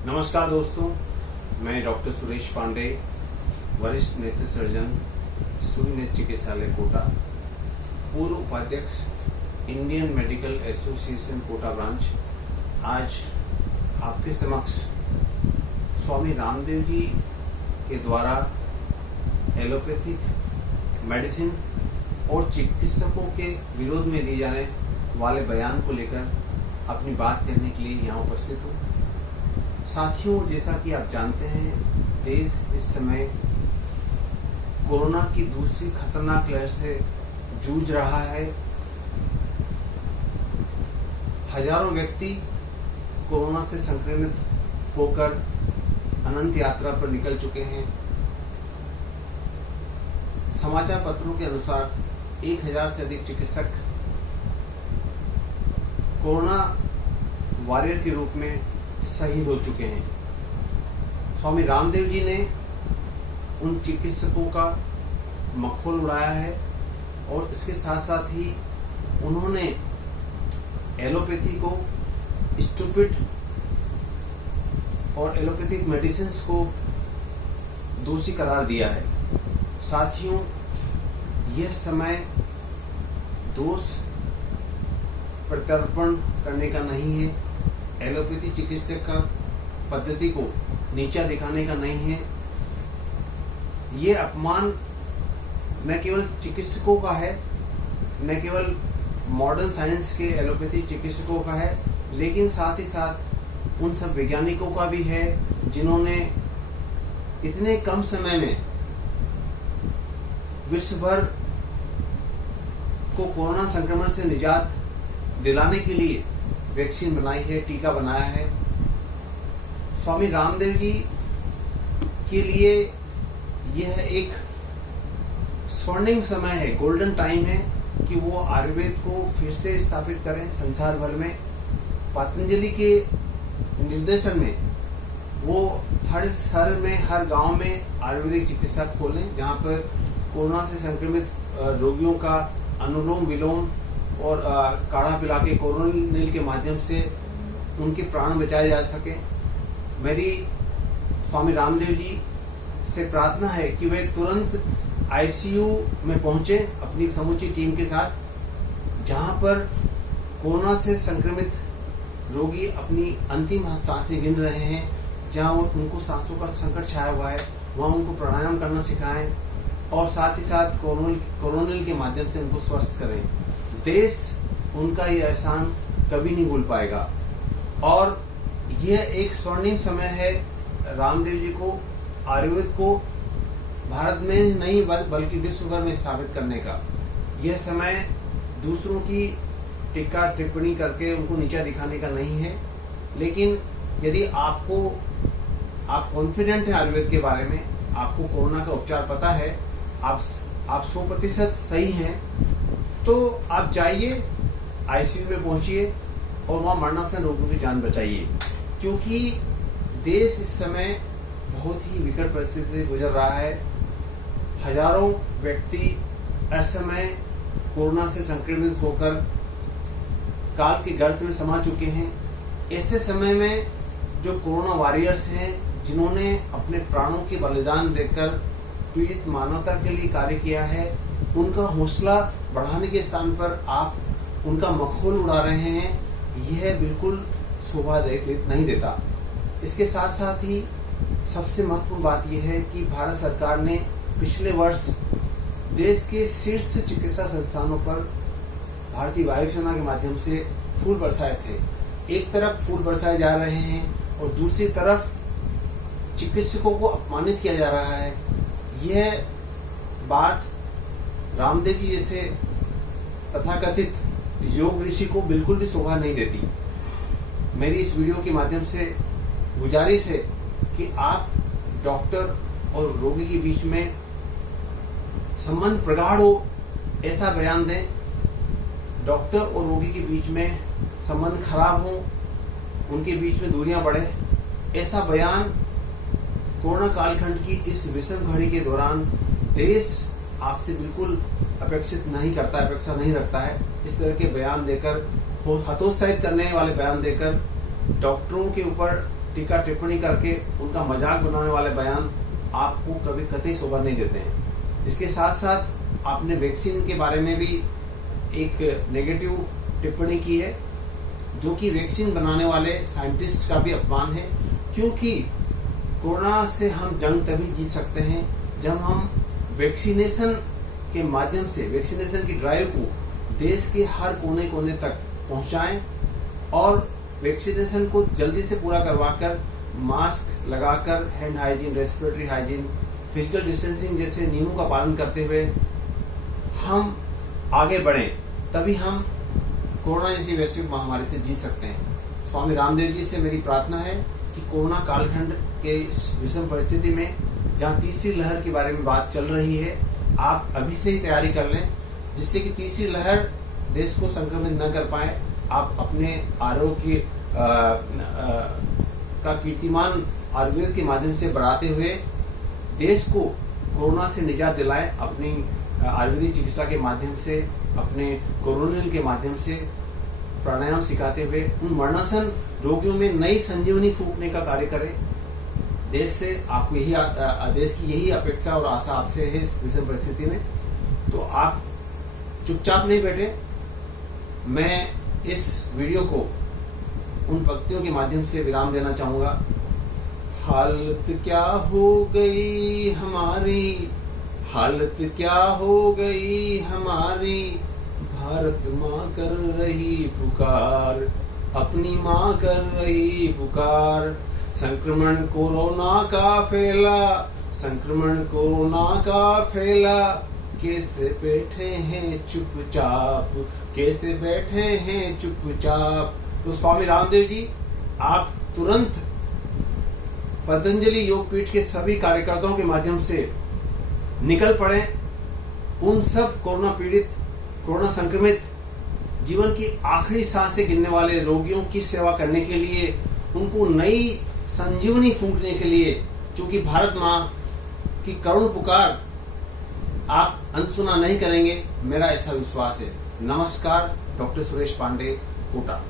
नमस्कार दोस्तों, मैं डॉक्टर सुरेश पांडे, वरिष्ठ नेत्र सर्जन, सूर्य नेत्र चिकित्सालय कोटा, पूर्व उपाध्यक्ष Indian medical association Kota branch, आज आपके समक्ष स्वामी रामदेव जी के द्वारा एलोपैथिक मेडिसिन और चिकित्सकों के विरोध में दिए जाने वाले बयान को लेकर अपनी बात कहने के लिए यहाँ उपस्थित हूँ। साथियों, जैसा कि आप जानते हैं, देश इस समय कोरोना की दूसरी खतरनाक लहर से जूझ रहा है। हजारों व्यक्ति कोरोना से संक्रमित होकर अनंत यात्रा पर निकल चुके हैं। समाचार पत्रों के अनुसार 1000 से अधिक चिकित्सक कोरोना वॉरियर के रूप में शहीद हो चुके हैं। स्वामी रामदेव जी ने उन चिकित्सकों का मखौल उड़ाया है और इसके साथ साथ ही उन्होंने एलोपैथी को स्टूपिड और एलोपैथिक मेडिसिन्स को दोषी करार दिया है। साथियों, यह समय दोष प्रत्यर्पण करने का नहीं है, एलोपैथी चिकित्सक का पद्धति को नीचा दिखाने का नहीं है। ये अपमान न केवल चिकित्सकों का है, न केवल मॉडर्न साइंस के एलोपैथी चिकित्सकों का है, लेकिन साथ ही साथ उन सब वैज्ञानिकों का भी है जिन्होंने इतने कम समय में विश्व भर को कोरोना संक्रमण से निजात दिलाने के लिए वैक्सीन बनाई है, टीका बनाया है। स्वामी रामदेव जी के लिए यह एक स्वर्णिम समय है, गोल्डन टाइम है कि वो आयुर्वेद को फिर से स्थापित करें संसार भर में। पतंजलि के निर्देशन में वो हर शहर में, हर गांव में आयुर्वेदिक चिकित्सा खोलें, जहां पर कोरोना से संक्रमित रोगियों का अनुलोम विलोम और काढ़ा पिला के कोरोनिल के माध्यम से उनके प्राण बचाए जा सके। मेरी स्वामी रामदेव जी से प्रार्थना है कि वे तुरंत आईसीयू में पहुंचे अपनी समूची टीम के साथ, जहां पर कोरोना से संक्रमित रोगी अपनी अंतिम सांसें गिन रहे हैं, जहां उनको सांसों का संकट छाया हुआ है, वहां उनको प्राणायाम करना सिखाएं और साथ ही साथ कोरोनिल के माध्यम से उनको स्वस्थ करें। देश उनका ये एहसान कभी नहीं भूल पाएगा और यह एक स्वर्णिम समय है रामदेव जी को आयुर्वेद को भारत में नहीं बल्कि विश्व भर में स्थापित करने का। यह समय दूसरों की टिक्का टिप्पणी करके उनको नीचा दिखाने का नहीं है, लेकिन यदि आप कॉन्फिडेंट हैं आयुर्वेद के बारे में, आपको कोरोना का उपचार पता है, आप 100% सही हैं, तो आप जाइए, आईसीयू में पहुंचिए और वहाँ मरणासन रोगियों की जान बचाइए, क्योंकि देश इस समय बहुत ही विकट परिस्थिति से गुजर रहा है। हजारों व्यक्ति इस समय कोरोना से संक्रमित होकर काल के गर्त में समा चुके हैं। ऐसे समय में जो कोरोना वॉरियर्स हैं, जिन्होंने अपने प्राणों के बलिदान देकर पीड़ित मानवता के लिए कार्य किया है, उनका हौसला बढ़ाने के स्थान पर आप उनका मखौल उड़ा रहे हैं, यह बिल्कुल शोभा नहीं देता। इसके साथ साथ ही सबसे महत्वपूर्ण बात यह है कि भारत सरकार ने पिछले वर्ष देश के शीर्ष चिकित्सा संस्थानों पर भारतीय वायुसेना के माध्यम से फूल बरसाए थे। एक तरफ फूल बरसाए जा रहे हैं और दूसरी तरफ चिकित्सकों को अपमानित किया जा रहा है। यह बात रामदेव जी जैसे तथाकथित योग ऋषि को बिल्कुल भी शोभा नहीं देती। मेरी इस वीडियो के माध्यम से गुजारिश है कि आप डॉक्टर और रोगी के बीच में संबंध प्रगाढ़ हो, ऐसा बयान दें। डॉक्टर और रोगी के बीच में संबंध खराब हो, उनके बीच में दूरियां बढ़े, ऐसा बयान कोरोना कालखंड की इस विषम घड़ी के दौरान देश आपसे बिल्कुल अपेक्षा नहीं रखता है। इस तरह के बयान देकर, हतोत्साहित करने वाले बयान देकर डॉक्टरों के ऊपर टीका टिप्पणी करके उनका मजाक बनाने वाले बयान आपको कभी कतई शोभा नहीं देते हैं। इसके साथ साथ आपने वैक्सीन के बारे में भी एक नेगेटिव टिप्पणी की है, जो कि वैक्सीन बनाने वाले साइंटिस्ट का भी अपमान है, क्योंकि कोरोना से हम जंग तभी जीत सकते हैं जब हम वैक्सीनेशन के माध्यम से वैक्सीनेशन की ड्राइव को देश के हर कोने कोने तक पहुंचाएं और वैक्सीनेशन को जल्दी से पूरा करवाकर मास्क लगाकर hand hygiene, respiratory hygiene, physical distancing जैसे नियमों का पालन करते हुए हम आगे बढ़ें, तभी हम कोरोना जैसी वैश्विक महामारी से जीत सकते हैं। स्वामी रामदेव जी से मेरी प्रार्थना है कि कोरोना कालखंड के इस विषम परिस्थिति में जहाँ तीसरी लहर के बारे में बात चल रही है, आप अभी से ही तैयारी कर लें, जिससे कि तीसरी लहर देश को संक्रमित न कर पाए। आप अपने आरोग्य का कीर्तिमान आयुर्वेद के माध्यम से बढ़ाते हुए देश को कोरोना से निजात दिलाएं, अपनी आयुर्वेदिक चिकित्सा के माध्यम से, अपने कोरोनिल के माध्यम से प्राणायाम सिखाते हुए उन मरणासन रोगियों में नई संजीवनी फूंकने का कार्य करें। देश से आपको देश की यही अपेक्षा और आशा आपसे है इस विषम परिस्थिति में। तो आप चुपचाप नहीं बैठे। मैं इस वीडियो को उन पंक्तियों के माध्यम से विराम देना चाहूंगा। हालत क्या हो गई हमारी, हालत क्या हो गई हमारी, भारत माँ कर रही पुकार, अपनी माँ कर रही पुकार। संक्रमण कोरोना का फैला, संक्रमण कोरोना का फैला, कैसे बैठे हैं चुपचाप, कैसे बैठे हैं चुपचाप। तो स्वामी रामदेव जी, आप तुरंत पतंजलि योगपीठ के सभी कार्यकर्ताओं के माध्यम से निकल पड़े। उन सब कोरोना पीड़ित, कोरोना संक्रमित, जीवन की आखिरी सांसें गिनने वाले रोगियों की सेवा करने के लिए, उनको नई संजीवनी फूंकने के लिए, क्योंकि भारत माँ की करुण पुकार आप अनसुना नहीं करेंगे, मेरा ऐसा विश्वास है। नमस्कार, डॉक्टर सुरेश पांडे, कोटा।